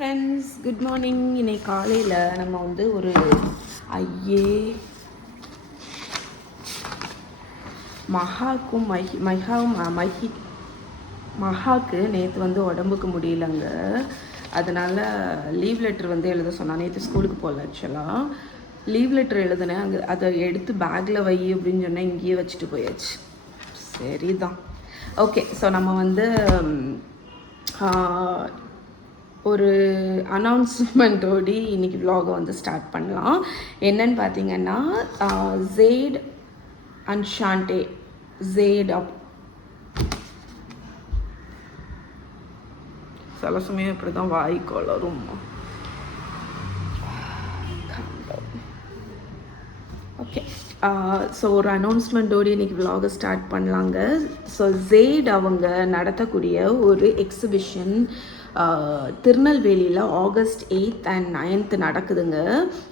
Friends, good morning. இன்னைக்கு காலையில் நம்ம வந்து ஒரு மகாவுக்கு நேற்று வந்து உடம்புக்கு முடியலங்க. அதனால் லீவ் லெட்டர் வந்து எழுத சொன்னான். நேற்று ஸ்கூலுக்கு போகல, ஆக்சுவலாக லீவ் லெட்டர் எழுதுனேன். அங்கே அதை எடுத்து பேக்கில் வை அப்படின்னு சொன்னேன். இங்கேயே வச்சுட்டு போயாச்சு. சரிதான், ஓகே. ஸோ நம்ம வந்து ஒரு அனௌன்ஸ்மெண்ட்டோடி இன்றைக்கி விலாகை வந்து ஸ்டார்ட் பண்ணலாம். என்னன்னு பார்த்தீங்கன்னா, ஜேட் அண்ட் ஷாண்டே, ஜேட் சில சமயம் இப்படி தான் வாய்க்கொள்ளரும். ஓகே, ஸோ ஒரு அனௌன்ஸ்மெண்ட்டோடு இன்றைக்கி விலாகை ஸ்டார்ட் பண்ணலாங்க. ஸோ ஜேட் அவங்க நடத்தக்கூடிய ஒரு எக்ஸிபிஷன் திருநெல்வேலியில் August 8th and 9th நடக்குதுங்க.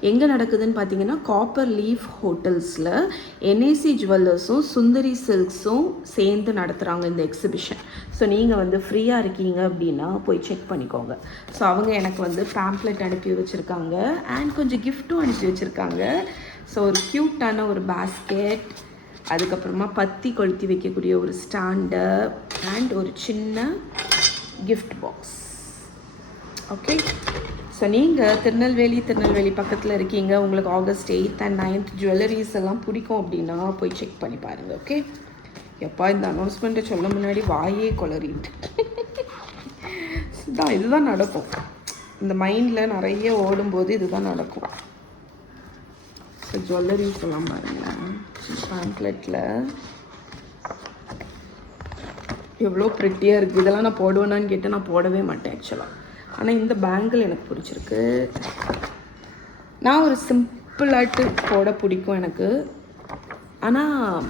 எங்கே நடக்குதுன்னு பார்த்தீங்கன்னா, காப்பர் லீஃப் ஹோட்டல்ஸில் NAC ஜுவல்லர்ஸும் சுந்தரி சில்க்ஸும் சேர்ந்து நடத்துகிறாங்க இந்த எக்ஸிபிஷன். ஸோ நீங்கள் வந்து ஃப்ரீயாக இருக்கீங்க அப்படின்னா போய் செக் பண்ணிக்கோங்க. ஸோ அவங்க எனக்கு வந்து பேம்ப்ளெட் அனுப்பி வச்சுருக்காங்க அண்ட் கொஞ்சம் கிஃப்ட்டும் அனுப்பி வச்சுருக்காங்க. ஸோ ஒரு க்யூட்டான ஒரு பேஸ்கெட், அதுக்கப்புறமா பத்தி கொளுத்தி வைக்கக்கூடிய ஒரு ஸ்டாண்டு அண்ட் ஒரு சின்ன கிஃப்ட் பாக்ஸ். ஓகே, ஸோ நீங்கள் திருநெல்வேலி பக்கத்தில் இருக்கீங்க, உங்களுக்கு August 8th and 9th jewelleries எல்லாம் பிடிக்கும் அப்படின்னா போய் செக் பண்ணி பாருங்கள். ஓகே, எப்பா இந்த அனௌன்ஸ்மெண்ட்டை சொல்ல முன்னாடி வாயே கொளறிட்டு இதுதான் நடக்கும். இந்த மைண்டில் நிறைய ஓடும்போது இதுதான் நடக்கும். ஸோ ஜுவல்லரிஸ் எல்லாம் பாருங்களேன். பேம்ப்ளெட்டில் எவ்வளோ ப்ரிட்டியாக இருக்குது. இதெல்லாம் நான் போடுவேனான்னு கேட்டு நான் போடவே மாட்டேன் ஆக்சுவலாக. ஆனால் இந்த பேங்கிள் எனக்கு பிடிச்சிருக்கு. நான் ஒரு சிம்பிளாட்டு போட பிடிக்கும் எனக்கு. ஆனால்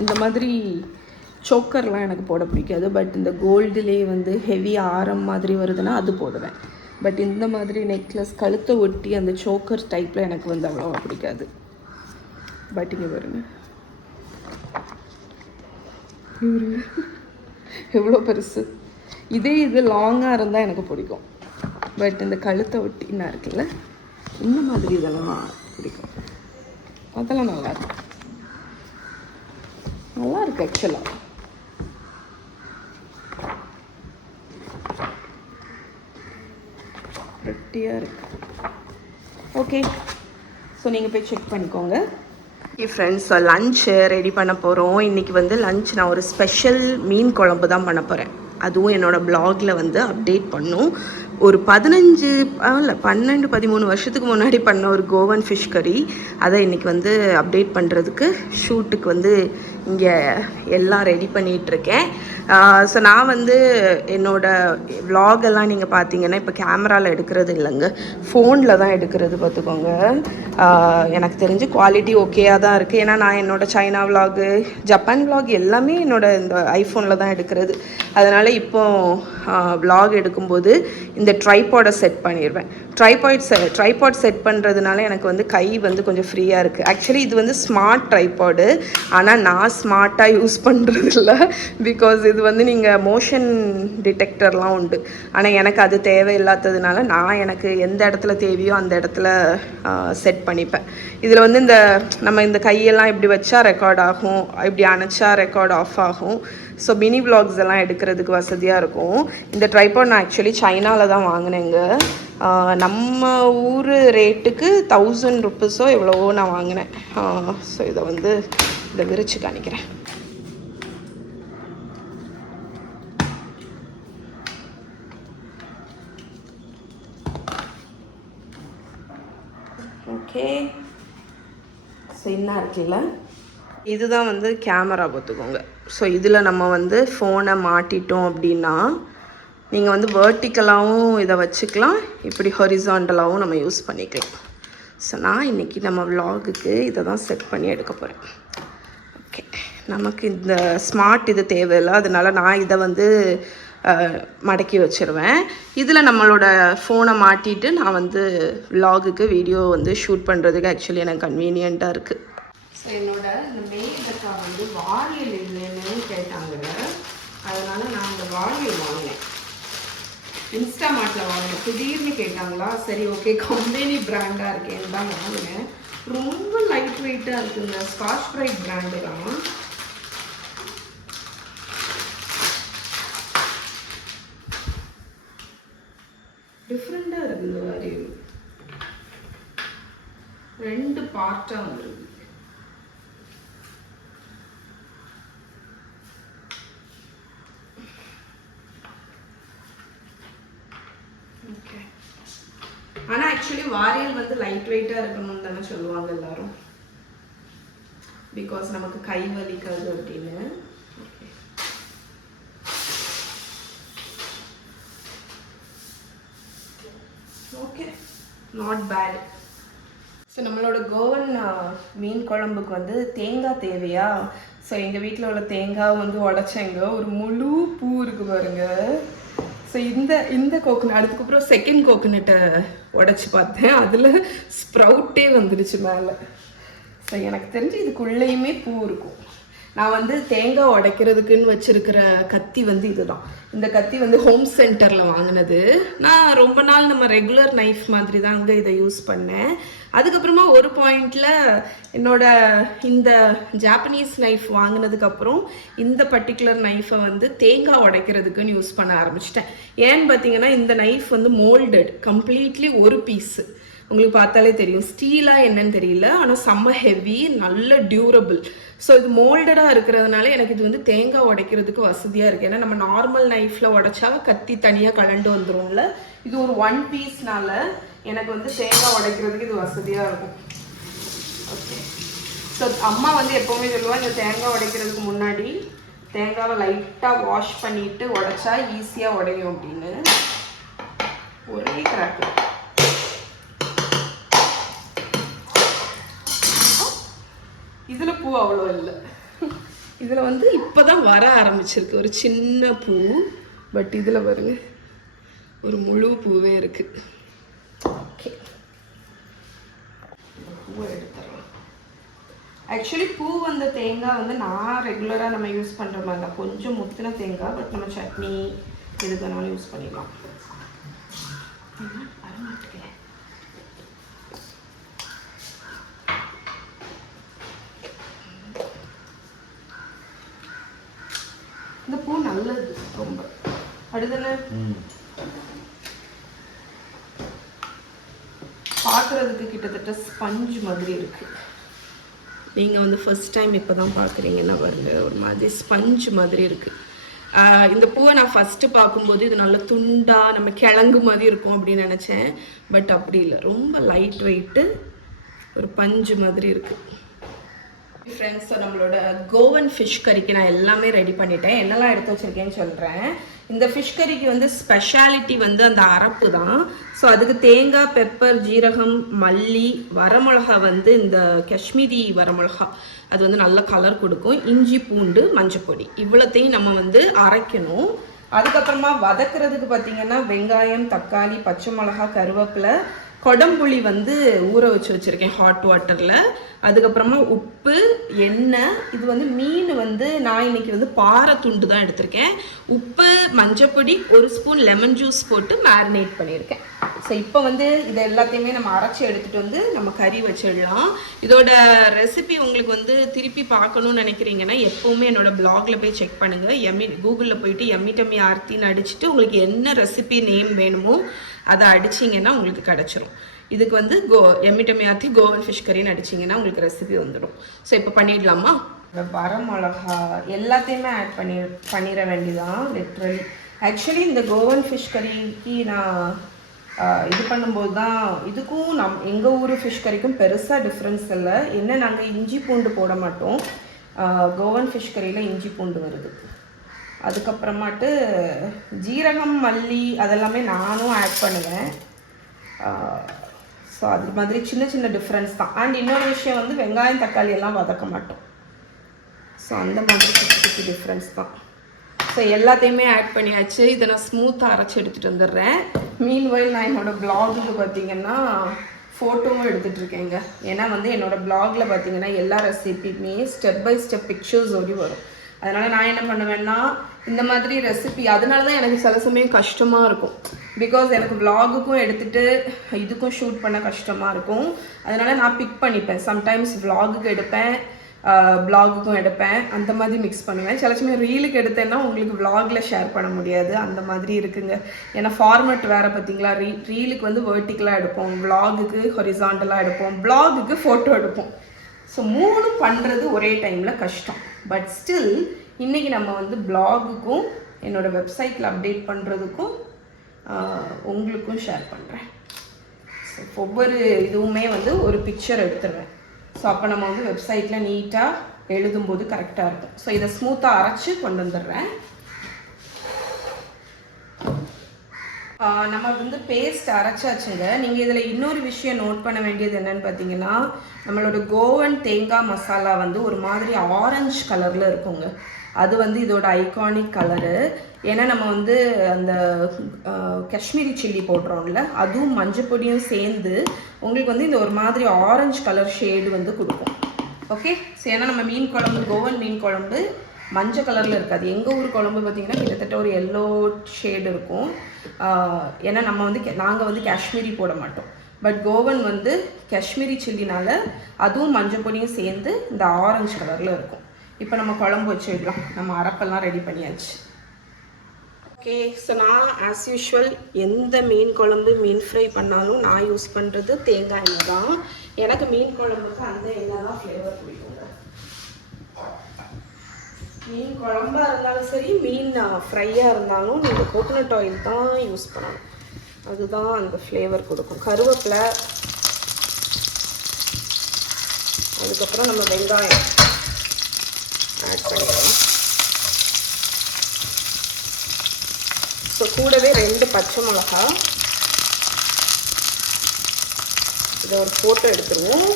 இந்த மாதிரி சோக்கர்லாம் எனக்கு போட பிடிக்காது. பட் இந்த கோல்டுலேயே வந்து ஹெவி ஆரம் மாதிரி வருதுன்னா அது போடுவேன். பட் இந்த மாதிரி நெக்லஸ் கழுத்தை ஒட்டி அந்த சோக்கர் டைப்பில் எனக்கு வந்து அவ்வளோவா பிடிக்காது. பட் இங்கே பாருங்க, எவ்வளோ பெருசு. இது லாங்காக இருந்தால் எனக்கு பிடிக்கும். பட் இந்த கழுத்தை ஒட்டினா இருக்குல்ல, இந்த மாதிரி இதெல்லாம் பிடிக்கும். அதெல்லாம் நல்லாயிருக்கு ஆக்சுவலாக. ப்ரிட்டியாக இருக்கு. ஓகே, ஸோ நீங்கள் போய் செக் பண்ணிக்கோங்க. ஃப்ரெண்ட்ஸ், லன்ச்சு ரெடி பண்ண போகிறோம். இன்றைக்கி வந்து லன்ச் நான் ஒரு ஸ்பெஷல் மீன் குழம்பு தான் பண்ண போகிறேன். அதுவும் என்னோடய ப்ளாகில் வந்து அப்டேட் பண்ணும். ஒரு 12-13 வருஷத்துக்கு முன்னாடி பண்ண ஒரு கோவன் ஃபிஷ் கறி, அதை இன்றைக்கி வந்து அப்டேட் பண்ணுறதுக்கு ஷூட்டுக்கு வந்து இங்கே எல்லாம் ரெடி பண்ணிகிட்ருக்கேன். ஸோ நான் வந்து என்னோடய விலாகெல்லாம் நீங்கள் பார்த்தீங்கன்னா இப்போ கேமராவில் எடுக்கிறது இல்லைங்க, ஃபோனில் தான் எடுக்கிறது. பார்த்துக்கோங்க, எனக்கு தெரிஞ்சு குவாலிட்டி ஓகேயாக தான் இருக்குது. ஏன்னா நான் என்னோடய சைனா விலாகு, ஜப்பான் விலாக் எல்லாமே என்னோடய இந்த ஐஃபோனில் தான் எடுக்கிறது. அதனால் இப்போ விலாக் எடுக்கும்போது இந்த ட்ரைபாடை செட் பண்ணிடுவேன். ட்ரைபாட் செட் பண்ணுறதுனால எனக்கு வந்து கை வந்து கொஞ்சம் ஃப்ரீயாக இருக்குது. ஆக்சுவலி இது வந்து ஸ்மார்ட் ட்ரைபாடு, ஆனால் நான் ஸ்மார்ட்டாக யூஸ் பண்ணுறதில்ல. பிகாஸ் இது வந்து நீங்கள் மோஷன் டிடெக்டர்லாம் உண்டு, ஆனால் எனக்கு அது தேவையில்லாததுனால நான் எனக்கு எந்த இடத்துல தேவையோ அந்த இடத்துல செட் பண்ணிப்பேன். இதில் வந்து நம்ம இந்த கையெல்லாம் இப்படி வச்சா ரெக்கார்ட் ஆகும், இப்படி அணைச்சா ரெக்கார்ட் ஆஃப் ஆகும். ஸோ மினி விலாக்ஸ் எல்லாம் எடுக்கிறதுக்கு வசதியாக இருக்கும். இந்த ட்ரைபாட் நான் ஆக்சுவலி சைனாவில் தான் வாங்கினேங்க. நம்ம ஊர் ரேட்டுக்கு 1000 rupees எவ்வளவோ நான் வாங்கினேன். ஸோ இதை வந்து இதை விரிச்சு காணிக்கிறேன். ஓகே, ஸோ என்ன இருக்குல்ல, இதுதான் வந்து கேமரா. பார்த்துக்கோங்க. ஸோ இதில் நம்ம வந்து ஃபோனை மாட்டிட்டோம் அப்படின்னா நீங்கள் வந்து வேர்ட்டிக்கலாகவும் இதை வச்சுக்கலாம், இப்படி ஹொரிசாண்டலாகவும் நம்ம யூஸ் பண்ணிக்கலாம். ஸோ நான் இன்றைக்கி நம்ம விலாகுக்கு இதை தான் செட் பண்ணி எடுக்க போகிறேன். ஓகே, நமக்கு இந்த ஸ்மார்ட் இது தேவையில்லை, அதனால் நான் இதை வந்து மடக்கி வச்சுருவேன். இதில் நம்மளோட ஃபோனை மாட்டிட்டு நான் வந்து விலாகுக்கு வீடியோ வந்து ஷூட் பண்ணுறதுக்கு ஆக்சுவலி எனக்கு கன்வீனியண்ட்டாக இருக்குது. ஸோ என்னோட இந்த மேக்கா வந்து வாரியல் இல்லைன்னு கேட்டாங்க, அதனால் நான் இந்த வாரியல் வாங்கினேன். இன்ஸ்டாமார்ட்டில் வாங்கினேன். திடீர்னு கேட்டாங்களா, சரி ஓகே கம்பெனி பிராண்டாக இருக்கேன்னு தான் வாங்கினேன். ரொம்ப லைட் வெயிட்டாக இருக்குங்க. ஸ்காட்ச் பிரைட் பிராண்டு தான். டிஃப்ரெண்டாக இருக்குது. வேறு 2 பார்ட்டாக வந்துருக்கு. ஓகே, ஆனால் ஆக்சுவலி வாரியல் வந்து லைட் வெயிட்டாக இருக்கணும்னு தானே சொல்லுவாங்க எல்லாரும், பிகாஸ் நமக்கு கை வலிக்காது அப்படின்னு. Okay, not bad. ஸோ நம்மளோட கோவன் மீன் குழம்புக்கு வந்து தேங்காய் தேவையா? ஸோ எங்கள் வீட்டில் உள்ள தேங்காய் வந்து உடச்சேங்க. ஒரு முழு பூ இருக்கு பாருங்க. ஸோ இந்த கோகோனட், அதுக்கப்புறம் செகண்ட் கோகோனட்டை உடச்சி பார்த்தேன். அதில் ஸ்ப்ரவுட்டே வந்துடுச்சு மேலே. ஸோ எனக்கு தெரிஞ்சு இதுக்குள்ளேயுமே பூ இருக்கும். நான் வந்து தேங்காய் உடைக்கிறதுக்குன்னு வச்சுருக்கிற கத்தி வந்து இதுதான். இந்த கத்தி வந்து ஹோம் சென்டரில் வாங்கினது. நான் ரொம்ப நாள் நம்ம ரெகுலர் நைஃப் மாதிரி தான் அங்கே இதை யூஸ் பண்ணேன். அதுக்கப்புறமா ஒரு பாயிண்டில் என்னோட இந்த ஜாப்பனீஸ் நைஃப் வாங்கினதுக்கப்புறம் இந்த பர்டிகுலர் நைஃபை வந்து தேங்காய் உடைக்கிறதுக்குன்னு யூஸ் பண்ண ஆரம்பிச்சிட்டேன். ஏன்னு பார்த்தீங்கன்னா இந்த நைஃப் வந்து மோல்டட் கம்ப்ளீட்லி ஒரு பீஸு. உங்களுக்கு பார்த்தாலே தெரியும், ஸ்டீலாக என்னன்னு தெரியல, ஆனால் செம்ம ஹெவி, நல்ல டியூரபிள். ஸோ இது மோல்டடாக இருக்கிறதுனால எனக்கு இது வந்து தேங்காய் உடைக்கிறதுக்கு வசதியாக இருக்குது. ஏன்னா நம்ம நார்மல் நைஃப்பில் உடைச்சா கத்தி தனியாக கலண்டு வந்துடும்ல. இது ஒரு 1 பீஸ்னால எனக்கு வந்து தேங்காய் உடைக்கிறதுக்கு இது வசதியாக இருக்கும். ஓகே, ஸோ அம்மா வந்து எப்போவுமே சொல்லுவாள், இந்த தேங்காய் உடைக்கிறதுக்கு முன்னாடி தேங்காவை லைட்டாக வாஷ் பண்ணிவிட்டு உடைச்சா ஈஸியாக உடையும் அப்படின்னு. ஒரே கிராக்கு. இதில் பூ அவ்வளோ இல்லை. இதில் வந்து இப்போ தான் வர ஆரம்பிச்சிருக்கு ஒரு சின்ன பூ. பட் இதில் பாருங்க ஒரு முழு பூவே இருக்குது. ஓகே, பூவை எடுத்துடலாம். ஆக்சுவலி பூ வந்த தேங்காய் வந்து நான் ரெகுலராக நம்ம யூஸ் பண்ணுற மாதிரி தான், கொஞ்சம் முத்தின தேங்காய். பட் நம்ம சட்னி எதுக்குனாலும் யூஸ் பண்ணிடலாம். இந்த பூ நல்லது ரொம்ப. அடுத்தது பார்க்குறதுக்கு கிட்டத்தட்ட ஸ்பஞ்ச் மாதிரி இருக்கு. நீங்கள் வந்து ஃபர்ஸ்ட் டைம் இப்போ தான் பார்க்குறீங்கன்னா பாருங்க, ஒரு மாதிரி ஸ்பஞ்ச் மாதிரி இருக்கு. இந்த பூவை நான் ஃபஸ்ட்டு பார்க்கும்போது இது நல்ல துண்டாக நம்ம கிழங்கு மாதிரி இருக்கும் அப்படின்னு நினச்சேன். பட் அப்படி இல்லை, ரொம்ப லைட் வெயிட்டு, ஒரு பஞ்சு மாதிரி இருக்குது. ஃப்ரெண்ட்ஸ், ஸோ நம்மளோட கோவன் ஃபிஷ் கறிக்கு நான் எல்லாமே ரெடி பண்ணிட்டேன். என்னெல்லாம் எடுத்து வச்சுருக்கேன்னு சொல்கிறேன். இந்த ஃபிஷ் கறிக்கு வந்து ஸ்பெஷாலிட்டி வந்து அந்த அரப்பு தான். ஸோ அதுக்கு தேங்காய், பெப்பர், ஜீரகம், மல்லி, வரமிளகா வந்து இந்த காஷ்மீரி வரமிளகா, அது வந்து நல்ல கலர் கொடுக்கும். இஞ்சி, பூண்டு, மஞ்சப்பொடி, இவ்வளோத்தையும் நம்ம வந்து அரைக்கணும். அதுக்கப்புறமா வதக்கிறதுக்கு பார்த்திங்கன்னா வெங்காயம், தக்காளி, பச்சை மிளகா, கருவேப்பிலை, கொடம்புளி வந்து ஊற வச்சுருக்கேன் ஹாட் வாட்டரில். அதுக்கப்புறமா உப்பு, எண்ணெய். இது வந்து மீன் வந்து நான் இன்னைக்கு வந்து பாறை துண்டு தான் எடுத்திருக்கேன். உப்பு, மஞ்சப்பொடி, 1 ஸ்பூன் லெமன் ஜூஸ் போட்டு மேரினேட் பண்ணியிருக்கேன். ஸோ இப்போ வந்து இதை எல்லாத்தையுமே நம்ம அரைச்சி எடுத்துகிட்டு வந்து நம்ம கறி வச்சிடலாம். இதோட ரெசிபி உங்களுக்கு வந்து திருப்பி பார்க்கணுன்னு நினைக்கிறீங்கன்னா எப்போவுமே என்னோடய பிளாகில் போய் செக் பண்ணுங்கள். கூகுளில் போயிட்டு எம்மி டம்மி ஆர்த்தின்னு அடிச்சுட்டு உங்களுக்கு என்ன ரெசிபி நேம் வேணுமோ அதை அடிச்சிங்கன்னா உங்களுக்கு கிடச்சிரும். இதுக்கு வந்து எம்மி டம்மி ஆர்த்தி கோவன் ஃபிஷ் கறின்னு அடிச்சிங்கன்னா உங்களுக்கு ரெசிபி வந்துடும். ஸோ இப்போ பண்ணிடலாமா? வரமிளகா எல்லாத்தையுமே ஆட் பண்ணிட வேண்டியதான் லிட்ரலி. ஆக்சுவலி இந்த கோவன் ஃபிஷ் கறிக்கு நான் இது பண்ணும்போது தான் இதுக்கும் எங்கள் ஊர் ஃபிஷ் கறிக்கும் பெருசாக டிஃப்ரென்ஸ் இல்லை. என்ன, நாங்கள் இஞ்சி பூண்டு போட மாட்டோம். கோவன் ஃபிஷ் கறியில் இஞ்சி பூண்டு வருது. அதுக்கப்புறமாட்டு ஜீரகம், மல்லி அதெல்லாமே நானும் ஆட் பண்ணுவேன். ஸோ அது மாதிரி சின்ன சின்ன டிஃப்ரென்ஸ் தான். அண்ட் இன்னொரு விஷயம் வந்து வெங்காயம், தக்காளி எல்லாம் வதக்க மாட்டோம். ஸோ அந்த மாதிரி குட்டி டிஃப்ரென்ஸ் தான். ஸோ எல்லாத்தையுமே ஆட் பண்ணியாச்சு. இதை நான் ஸ்மூத்தாக அரைச்சி எடுத்துகிட்டு வந்துடுறேன். மீன்வைல் நான் என்னோடய பிளாகுக்கு பார்த்திங்கன்னா ஃபோட்டோவும் எடுத்துகிட்டு இருக்கேங்க. ஏன்னா வந்து என்னோடய பிளாகில் பார்த்திங்கன்னா எல்லா ரெசிபியுமே ஸ்டெப் பை ஸ்டெப் பிக்சர்ஸ் ஓடி வரும். அதனால் நான் என்ன பண்ணுவேன்னா இந்த மாதிரி ரெசிபி. அதனால தான் எனக்கு சில சமயம் கஷ்டமாக இருக்கும். பிகாஸ் எனக்கு விலாகுக்கும் எடுத்துகிட்டு இதுக்கும் ஷூட் பண்ண கஷ்டமாக இருக்கும். அதனால் நான் பிக் பண்ணிப்பேன். சம்டைம்ஸ் விலாகுக்கு எடுப்பேன், ப்ளாகுக்கும் எடுப்பேன், அந்த மாதிரி மிக்ஸ் பண்ணுவேன். சில சமயம் ரீலுக்கு எடுத்தேன்னா உங்களுக்கு விலாகில் ஷேர் பண்ண முடியாது, அந்த மாதிரி இருக்குங்க. ஏன்னா ஃபார்மேட் வேறு பார்த்தீங்களா. ரீலுக்கு வந்து வெர்டிக்கலாக எடுப்போம், விலாகுக்கு ஹொரிசாண்டலாக எடுப்போம், ப்ளாகுக்கு ஃபோட்டோ எடுப்போம். ஸோ 3 பண்ணுறது ஒரே டைமில் கஷ்டம். பட் ஸ்டில் இன்றைக்கி நம்ம வந்து ப்ளாகுக்கும் என்னோடய வெப்சைட்டில் அப்டேட் பண்ணுறதுக்கும் உங்களுக்கும் ஷேர் பண்ணுறேன். ஸோ ஒவ்வொரு இதுவுமே வந்து ஒரு பிக்சர் எடுத்துருவேன். ஸோ அப்போ நம்ம வந்து வெப்சைட்டில் நீட்டாக எழுதும்போது கரெக்டாக இருக்கும். ஸோ இதை ஸ்மூத்தாக அரைச்சி கொண்டு வந்துடுறேன். நம்ம வந்து பேஸ்ட் அரைச்சாச்சுங்க. நீங்கள் இதில் இன்னொரு விஷயம் நோட் பண்ண வேண்டியது என்னென்னு பார்த்தீங்கன்னா, நம்மளோட கோவன் தேங்காய் மசாலா வந்து ஒரு மாதிரி ஆரஞ்சு கலரில் இருக்குங்க. அது வந்து இதோட ஐகானிக் கலரு. ஏன்னா நம்ம வந்து அந்த காஷ்மீரி சில்லி போடுறோம்ல, அதுவும் மஞ்சள் பொடியும் சேர்ந்து உங்களுக்கு வந்து இந்த ஒரு மாதிரி ஆரஞ்சு கலர் ஷேடு வந்து கொடுக்கும். ஓகே. ஸோ ஏன்னா நம்ம மீன் குழம்பு, கோவன் மீன் குழம்பு மஞ்சள் கலரில் இருக்காது. எங்கள் ஊர் குழம்பு பார்த்திங்கன்னா கிட்டத்தட்ட ஒரு எல்லோ ஷேடு இருக்கும். ஏன்னா நம்ம வந்து நாங்கள் வந்து காஷ்மீரி போட மாட்டோம். பட் கோவன் வந்து காஷ்மீரி சில்லினால அதுவும் மஞ்சள் பொடியும் சேர்ந்து இந்த ஆரஞ்சு கலரில் இருக்கும். இப்போ நம்ம குழம்பு வச்சுடலாம். நம்ம அரைப்பெல்லாம் ரெடி பண்ணியாச்சு. ஓகே. ஸோ நான் ஆஸ் யூஷுவல் எந்த மீன் குழம்பு, மீன் ஃப்ரை பண்ணாலும் நான் யூஸ் பண்ணுறது தேங்காய் எண்ணெய் தான். எனக்கு மீன் குழம்புக்கு அந்த எண்ணெய் தான் ஃப்ளேவர் பிடிக்குங்க. மீன் குழம்பாக இருந்தாலும் சரி, மீன் ஃப்ரையாக இருந்தாலும் நீங்கள் கோகோனட் ஆயில் தான் யூஸ் பண்ணணும். அதுதான் அந்த ஃப்ளேவர் கொடுக்கும். கருவேப்பிலை, அதுக்கப்புறம் நம்ம வெங்காயம் ஆட் பண்ணிடலாம். ஸோ கூடவே 2 பச்சை மிளகா. இதை ஒரு ஃபோட்டோ எடுத்துருவோம்.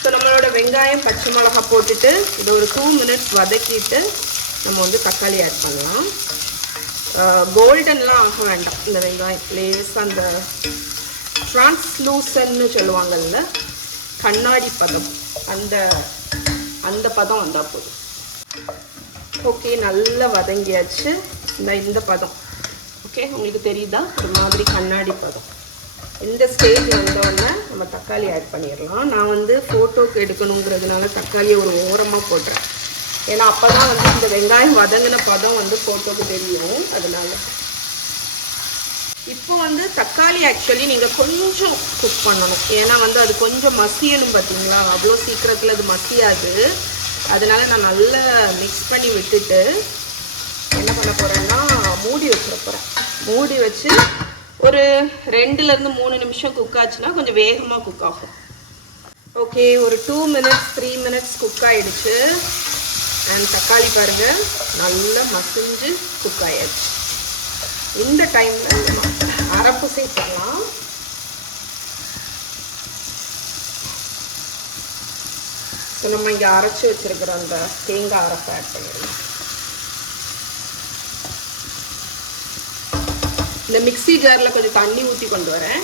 ஸோ நம்மளோட வெங்காயம் பச்சை மிளகா போட்டுட்டு இதை ஒரு 2 மினிட்ஸ் வதக்கிட்டு நம்ம வந்து தக்காளி ஆட் பண்ணலாம். கோல்டன்லாம் ஆக வேண்டாம். இந்த வெங்காயம் லேசாக அந்த ட்ரான்ஸ்லூசன்னு சொல்லுவாங்கல்ல, கண்ணாடி பதம், அந்த பதம் வந்தால் போதும். ஓகே. நல்லா வதங்கியாச்சு. இந்த பதம் ஓகே. உங்களுக்கு தெரியுதா, ஒரு மாதிரி கண்ணாடி பதம். இந்த ஸ்டேஜ் வந்தோடனே நம்ம தக்காளி ஆட் பண்ணிடலாம். நான் வந்து ஃபோட்டோக்கு எடுக்கணுங்கிறதுனால தக்காளியை ஒரு ஓரமாக போடுறேன். ஏன்னா அப்போ தான் வந்து இந்த வெங்காயம் வதங்கின பதம் வந்து ஃபோட்டோக்கு தெரியும். அதனால இப்போ வந்து தக்காளி ஆக்சுவலி நீங்கள் கொஞ்சம் குக் பண்ணணும். ஏன்னா வந்து அது கொஞ்சம் மசியணும். பார்த்தீங்களா, அவ்வளோ சீக்கிரத்தில் அது மசியாது. அதனால நான் நல்லா மிக்ஸ் பண்ணி விட்டுட்டு என்ன பண்ண போகிறேன்னா மூடி வச்சிட போகிறேன். மூடி வச்சு ஒரு 2லேருந்து 3 நிமிஷம் குக் ஆச்சுன்னா கொஞ்சம் வேகமாக குக் ஆகும். ஓகே. ஒரு 2 மினிட்ஸ் 3 மினிட்ஸ் குக் ஆகிடுச்சு. அண்ட் தக்காளி பாருங்கள் நல்லா மசிஞ்சு குக் ஆகிடுச்சு. இந்த டைமில் நம்ம அரைப்பு சேர்த்துக்கலாம். ஸோ நம்ம இங்கே அரைச்சி வச்சுருக்கிற அந்த தேங்காய் அரைப்பை ஆட் பண்ணிடலாம். இந்த மிக்ஸி ஜாரில் கொஞ்சம் தண்ணி ஊற்றி கொண்டு வரேன்.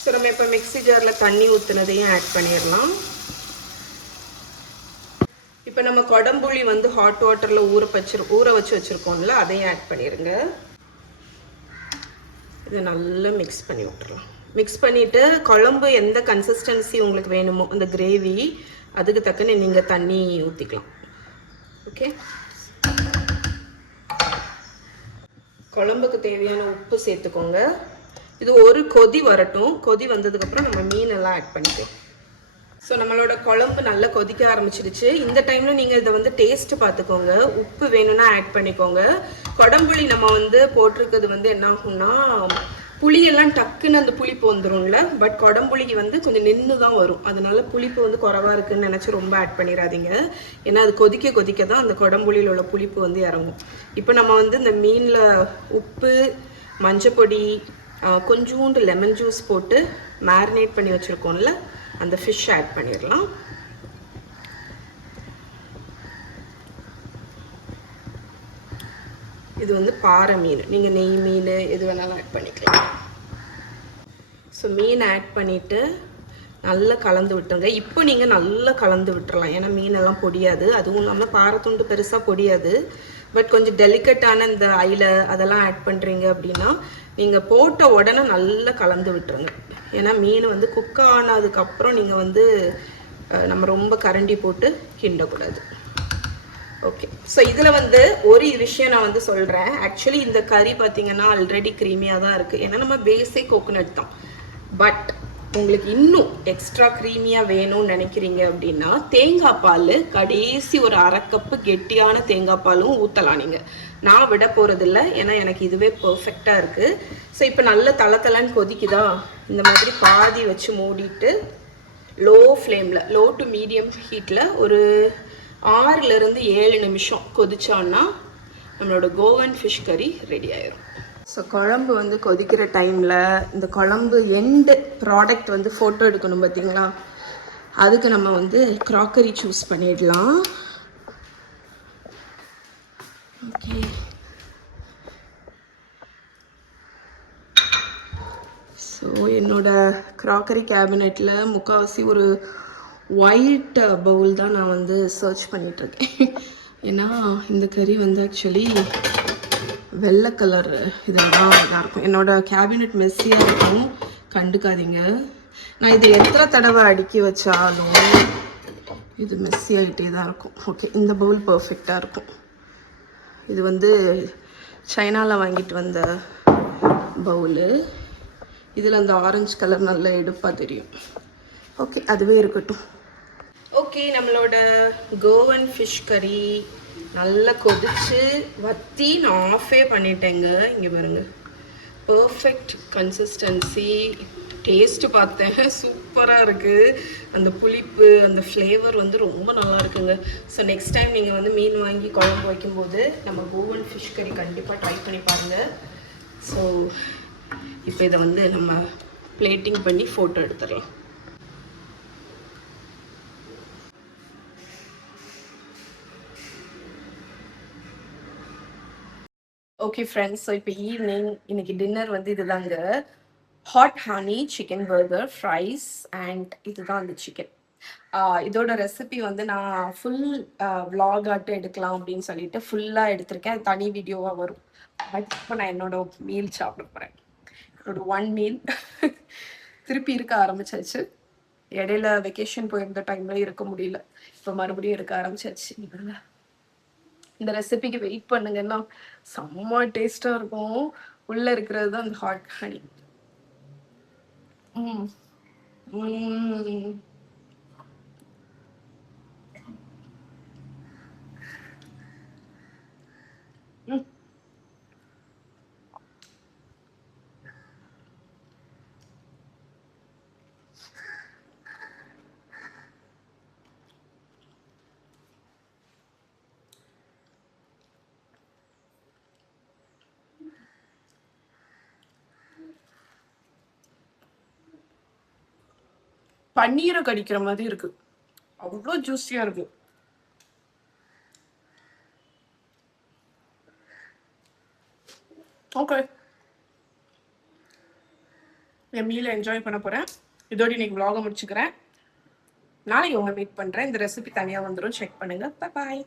ஸோ நம்ம இப்போ மிக்ஸி ஜாரில் தண்ணி ஊற்றுனதையும் ஆட் பண்ணிடலாம். இப்போ நம்ம கொடம்புளி வந்து ஹாட் வாட்டரில் ஊற வச்சு வச்சுருக்கோம்ல, அதையும் ஆட் பண்ணிடுங்க. இதை நல்லா மிக்ஸ் பண்ணி விட்டுறலாம். மிக்ஸ் பண்ணிவிட்டு குழம்பு எந்த கன்சிஸ்டன்சி உங்களுக்கு வேணுமோ அந்த கிரேவி, அதுக்கு தக்கன நீங்கள் தண்ணி ஊற்றிக்கலாம். ஓகே. குழம்புக்கு தேவையான உப்பு சேர்த்துக்கோங்க. இது ஒரு கொதி வரட்டும். கொதி வந்ததுக்கப்புறம் நம்ம மீனெல்லாம் ஆட் பண்ணிக்கலாம். ஸோ நம்மளோட குழம்பு நல்லா கொதிக்க ஆரம்பிச்சிடுச்சு. இந்த டைமில் நீங்கள் இதை வந்து டேஸ்ட்டு பார்த்துக்கோங்க. உப்பு வேணும்னா ஆட் பண்ணிக்கோங்க. கொடம்புளி நம்ம வந்து போட்டிருக்கிறது வந்து என்ன ஆகும்னா, புளியெல்லாம் டக்குன்னு அந்த புளிப்பு வந்துடும்ல. பட் கொடம்புளிக்கு வந்து கொஞ்சம் நின்று தான் வரும். அதனால புளிப்பு வந்து குறவாக இருக்குதுன்னு நினச்சி ரொம்ப ஆட் பண்ணிடாதீங்க. ஏன்னா அது கொதிக்க கொதிக்க தான் அந்த கொடம்புளியில் உள்ள புளிப்பு வந்து இறங்கும். இப்போ நம்ம வந்து இந்த மீனில் உப்பு, மஞ்சப்பொடி, கொஞ்சோண்டு லெமன் ஜூஸ் போட்டு மேரினேட் பண்ணி வச்சுருக்கோம்ல, அந்த ஃபிஷ் ஆட் பண்ணிடலாம். இது வந்து பாறை மீன். நீங்கள் நெய் மீன் எது வேணாலும் ஆட் பண்ணிக்கலாம். ஸோ மீன் ஆட் பண்ணிவிட்டு நல்லா கலந்து விட்டுருங்க. இப்போ நீங்கள் நல்லா கலந்து விட்டுறலாம், ஏன்னா மீனெல்லாம் பொடியாது. அதுவும் இல்லாமல் பாறைத்துண்டு பெருசாக பொடியாது. பட் கொஞ்சம் டெலிகட்டான இந்த ஐல அதெல்லாம் ஆட் பண்ணுறீங்க அப்படின்னா நீங்கள் போட்ட உடனே நல்லா கலந்து விட்டுருங்க. ஏன்னா மீன் வந்து குக் ஆனதுக்கப்புறம் நீங்கள் வந்து நம்ம ரொம்ப கரண்டி போட்டு கிண்டக்கூடாது. ஓகே, ஸோ இதில் வந்து ஒரு விஷயம் நான் வந்து சொல்கிறேன். ஆக்சுவலி இந்த கறி பார்த்தீங்கன்னா ஆல்ரெடி க்ரீமியாக தான் இருக்குது, ஏன்னா நம்ம பேசிக் கோகோனட் தான். பட் உங்களுக்கு இன்னும் எக்ஸ்ட்ரா க்ரீமியாக வேணும்னு நினைக்கிறீங்க அப்படின்னா தேங்காய் பால் கடைசி ஒரு 1/2 கப்பு கெட்டியான தேங்காய் பாலும் ஊற்றலாம். நீங்கள், நான் விட போகிறதில்ல, ஏன்னா எனக்கு இதுவே பர்ஃபெக்டாக இருக்குது. ஸோ இப்போ நல்ல தளன்னு கொதிக்குதா, இந்த மாதிரி பாதி வச்சு மூடிட்டு லோ ஃப்ளேமில், லோ டு மீடியம் ஹீட்டில் ஒரு 6லேருந்து 7 நிமிஷம் கொதிச்சோன்னா நம்மளோட கோவன் ஃபிஷ் கறி ரெடி ஆயிரும். ஸோ குழம்பு வந்து கொதிக்கிற டைமில் இந்த குழம்பு எண்டு ப்ராடக்ட் வந்து ஃபோட்டோ எடுக்கணும் பார்த்தீங்களா, அதுக்கு நம்ம வந்து க்ராக்கரி சூஸ் பண்ணிடலாம். ஓகே, ஸோ என்னோடய க்ராக்கரி கேபினெட்டில் முக்கால்வாசி ஒரு ஒயிட் பவுல் தான் நான் வந்து சர்ச் பண்ணிகிட்ருக்கேன். ஏன்னா இந்த கறி வந்து ஆக்சுவலி வெள்ளை கலர் இதில் தான் இதாக இருக்கும். என்னோடய கேபினெட் மெஸ்ஸியாக இருக்கும், கண்டுக்காதீங்க. நான் இது எத்தனை தடவை அடுக்கி வச்சாலும் இது மெஸ்ஸி ஆகிட்டே தான் இருக்கும். ஓகே, இந்த பவுல் பர்ஃபெக்டாக இருக்கும். இது வந்து சைனாவில் வாங்கிட்டு வந்த பவுலு. இதில் அந்த ஆரஞ்சு கலர் நல்லா எடுப்பாக தெரியும். ஓகே, அதுவே இருக்கட்டும். ஓகே, நம்மளோட கோவன் ஃபிஷ் கறி நல்லா கொதிச்சு வற்றி நான் ஆஃபே பண்ணிட்டேங்க. இங்கே பாருங்க, பர்ஃபெக்ட் கன்சிஸ்டன்சி. டேஸ்ட்டு பார்த்தேன், சூப்பராக இருக்குது. அந்த புளிப்பு, அந்த ஃப்ளேவர் வந்து ரொம்ப நல்லா இருக்குங்க. ஸோ நெக்ஸ்ட் டைம் நீங்கள் வந்து மீன் வாங்கி குழம்பு வைக்கும்போது நம்ம கோவன் ஃபிஷ் கறி கண்டிப்பாக ட்ரை பண்ணி பாருங்கள். ஸோ இப்போ இதை வந்து நம்ம பிளேட்டிங் பண்ணி ஃபோட்டோ எடுத்துடலாம். ஓகே ஃப்ரெண்ட்ஸ், ஸோ இப்போ ஈவினிங் இன்னைக்கு டின்னர் வந்து இதுதாங்க. Hot honey chicken burger, fries and இதுதான் அந்த சிக்கன். இதோட ரெசிபி வந்து நான் ஃபுல் விலாக் ஆட்டு எடுக்கலாம் அப்படின்னு சொல்லிட்டு ஃபுல்லாக எடுத்திருக்கேன். அது தனி வீடியோவாக வரும். பட் இப்போ நான் என்னோட மீல் சாப்பிட போகிறேன். என்னோட 1 மீல் திருப்பி இருக்க ஆரம்பிச்சாச்சு. இடையில வெக்கேஷன் போயிருந்த டைம்ல இருக்க முடியல, இப்போ மறுபடியும் இருக்க ஆரம்பிச்சாச்சு. இந்த ரெசிபிக்கு வெயிட் பண்ணுங்கன்னா செம்ம டேஸ்டாக இருக்கும். உள்ளே இருக்கிறது தான் அந்த ஹாட் ஹனி. பன்னீரை கடிக்கிற மாதிரி இருக்கு, அவ்வளோ ஜூஸியா இருக்கு. ஓகே, என் மீலை என்ஜாய் பண்ண போறேன். இதோட இன்னைக்கு vlog முடிச்சுக்கிறேன். நாளைக்கு உங்களை மீட் பண்றேன். இந்த ரெசிபி தனியா வந்துடும், செக் பண்ணுங்க. பாய்.